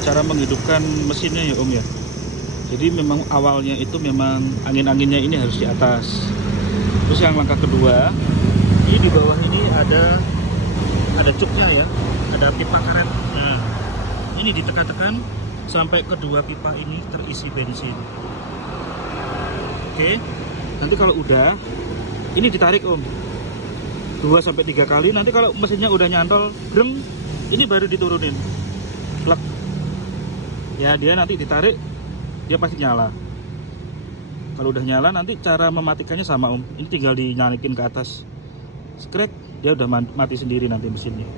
cara menghidupkan mesinnya ya Om ya. Jadi memang awalnya itu memang angin-anginnya ini harus di atas. Terus yang langkah kedua, ini di bawah ini ada cuknya ya, ada pipa karet. Nah, ini ditekan-tekan sampai kedua pipa ini terisi bensin. Oke, nanti kalau udah, ini ditarik Om 2-3 kali. Nanti kalau mesinnya udah nyantol, breng, ini baru diturunin. Plek. Ya dia nanti ditarik, dia pasti nyala. Kalau udah nyala, nanti cara mematikannya sama Om. Ini tinggal dinyalakin ke atas. Skrek, dia udah mati sendiri nanti mesinnya.